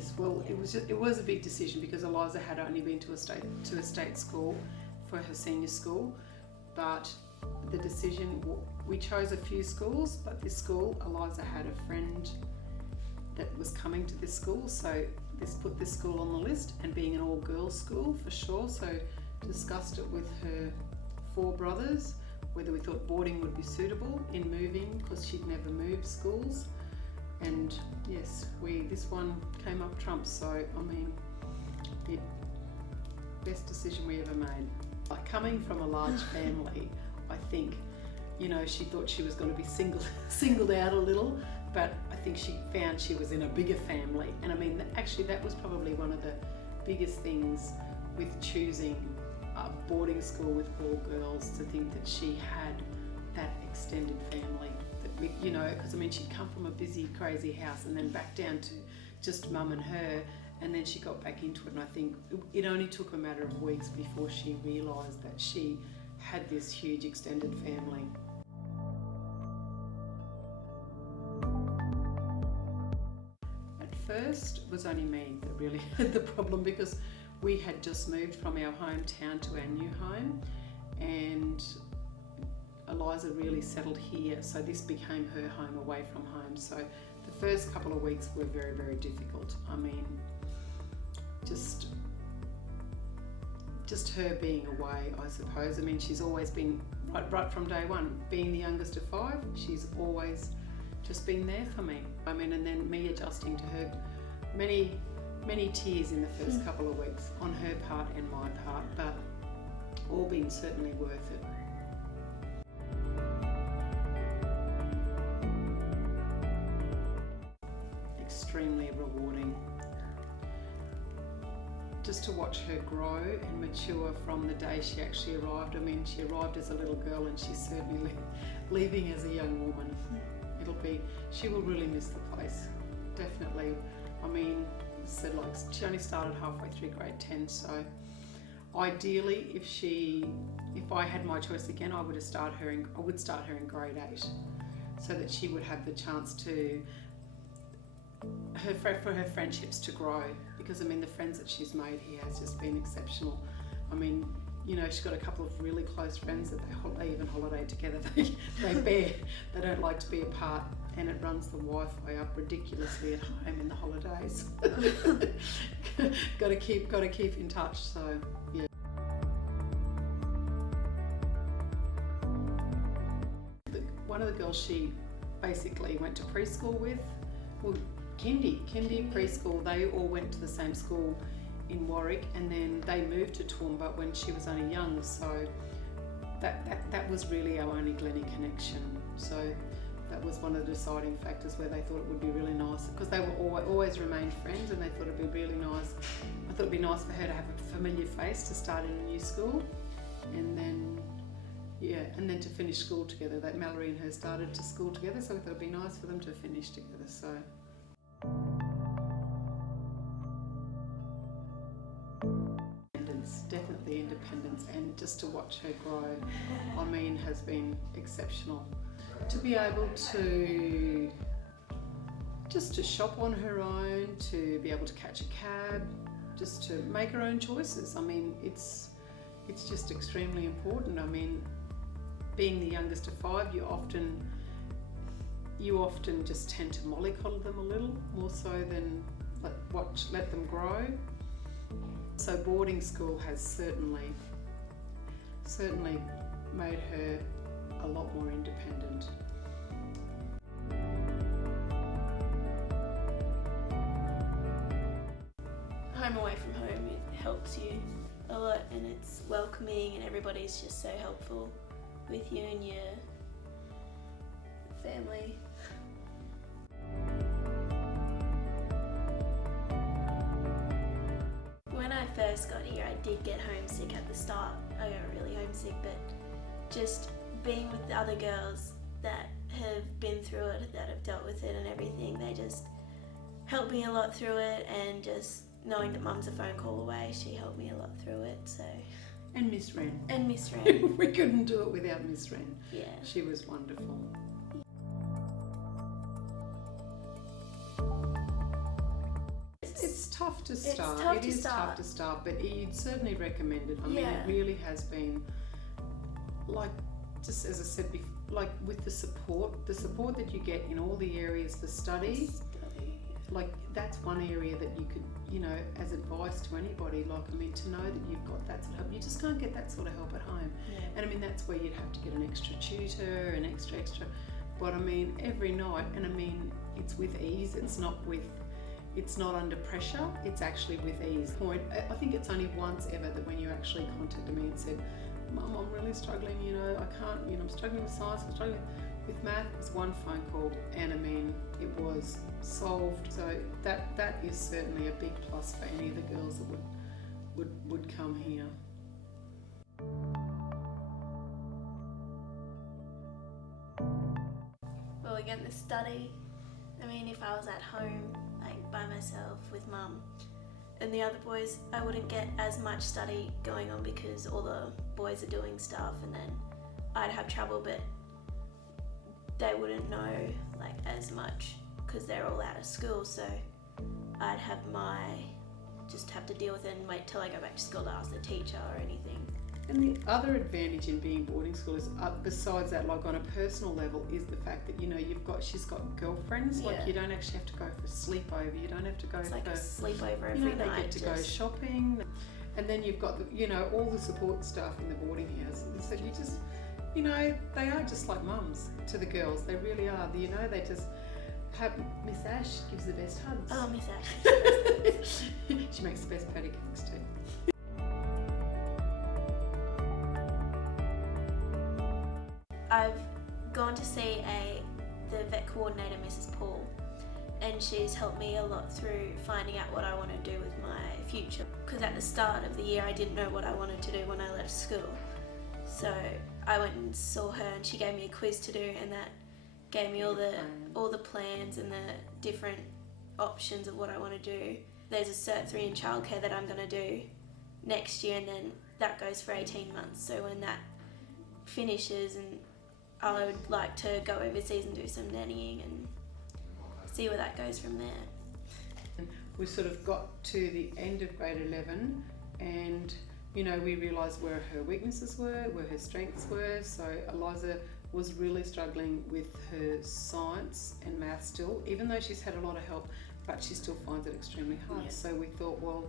Yes, well, it was a big decision because Eliza had only been to a state school for her senior school, but the decision, we chose a few schools, but this school, Eliza had a friend that was coming to this school, so this put this school on the list, and being an all-girls school for sure, so discussed it with her 4 brothers, whether we thought boarding would be suitable in moving, because she'd never moved schools. And yes, this one came up trumps, so I mean, best decision we ever made. Like, coming from a large family, I think, you know, she thought she was going to be singled out a little, but I think she found she was in a bigger family. And I mean, actually that was probably one of the biggest things with choosing a boarding school with all girls, to think that she had that extended family. You know, because I mean, she'd come from a busy, crazy house and then back down to just mum and her, and then she got back into it, and I think it only took a matter of weeks before she realised that she had this huge extended family. At first, it was only me that really had the problem, because we had just moved from our hometown to our new home, and Eliza really settled here, so this became her home away from home. So the first couple of weeks were very, very difficult. I mean, just her being away, I suppose. I mean, she's always been, right from day one, being the youngest of 5, she's always just been there for me. I mean, and then me adjusting to her, many tears in the first couple of weeks on her part and my part, but all been certainly worth it. Extremely rewarding. Just to watch her grow and mature from the day she actually arrived. I mean, she arrived as a little girl, and she's certainly leaving as a young woman. She will really miss the place, definitely. I mean, said, like, she only started halfway through grade 10, so ideally, if I had my choice again, I would start her in grade 8, so that she would have the chance to for her friendships to grow, because I mean, the friends that she's made here has just been exceptional. I mean, you know, she's got a couple of really close friends that they even holiday together. They don't like to be apart, and it runs the Wi-Fi up ridiculously at home in the holidays. got to keep in touch. So yeah. One of the girls she basically went to preschool with, well, kindy preschool, they all went to the same school in Warwick, and then they moved to Toowoomba when she was only young, so that was really our only Glennie connection. So that was one of the deciding factors where they thought it would be really nice, because they were always remained friends, and they thought it'd be really nice. I thought it'd be nice for her to have a familiar face to start in a new school, and then to finish school together. That Mallory and her started to school together, so we thought it'd be nice for them to finish together. So. Definitely independence, and just to watch her grow, I mean, has been exceptional. To be able to just to shop on her own, to be able to catch a cab, just to make her own choices. I mean, it's just extremely important. I mean, being the youngest of 5, you often just tend to mollycoddle them a little more so than let them grow. So boarding school has certainly made her a lot more independent. Home away from home, it helps you a lot, and it's welcoming, and everybody's just so helpful with you and your family. When I first got here, I did get homesick at the start. I got really homesick, but just being with the other girls that have been through it, that have dealt with it and everything, they just helped me a lot through it, and just knowing that Mum's a phone call away, she helped me a lot through it. So. And Miss Wren. We couldn't do it without Miss Wren. Yeah. She was wonderful. tough to start. It is tough to start, but you'd certainly recommend it. I mean, it really has been, like, just as I said before, like with the support that you get in all the areas for study. Like, that's one area that you could, as advice to anybody, like, I mean, to know that you've got that sort of help. You just can't get that sort of help at home. And I mean, that's where you'd have to get an extra tutor, an extra. But I mean, every night, and I mean, it's with ease. It's not under pressure. It's actually with ease. I think it's only once ever that when you actually contacted me and said, Mum, I'm really struggling, I can't, I'm struggling with science, I'm struggling with math. It was one phone call, and I mean, it was solved. So that is certainly a big plus for any of the girls that would come here. Well, again, the study, I mean, if I was at home, like by myself with Mum and the other boys, I wouldn't get as much study going on because all the boys are doing stuff, and then I'd have trouble, but they wouldn't know like as much because they're all out of school, so I'd have just have to deal with it and wait till I go back to school to ask the teacher or anything. And the other advantage in being boarding school is, besides that, like on a personal level, is the fact that she's got girlfriends. Like, you don't actually have to go for a sleepover. You don't have to go it's for like a sleepover every night. They get to go shopping, and then you've got all the support staff in the boarding house. So you just, they are just like mums to the girls. They really are. They just have. Miss Ash gives the best hugs. Oh, Miss Ash. She makes the best patty cakes too. I've gone to see the vet coordinator, Mrs. Paul, and she's helped me a lot through finding out what I want to do with my future. Because at the start of the year, I didn't know what I wanted to do when I left school. So I went and saw her, and she gave me a quiz to do, and that gave me all the plans and the different options of what I want to do. There's a Cert 3 in childcare that I'm going to do next year, and then that goes for 18 months. So when that finishes, and I would like to go overseas and do some nannying and see where that goes from there. We sort of got to the end of grade 11, and we realised where her weaknesses were, where her strengths were. So Eliza was really struggling with her science and math still, even though she's had a lot of help, but she still finds it extremely hard. Yeah. So we thought, well,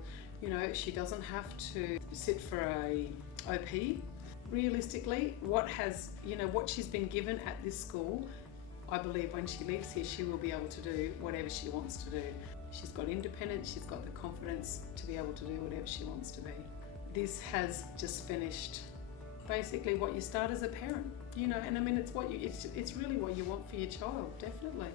she doesn't have to sit for a OP. Realistically, what she's been given at this school, I believe when she leaves here, she will be able to do whatever she wants to do. She's got independence, she's got the confidence to be able to do whatever she wants to be. This has just finished basically what you start as a parent, and I mean, it's really what you want for your child, definitely.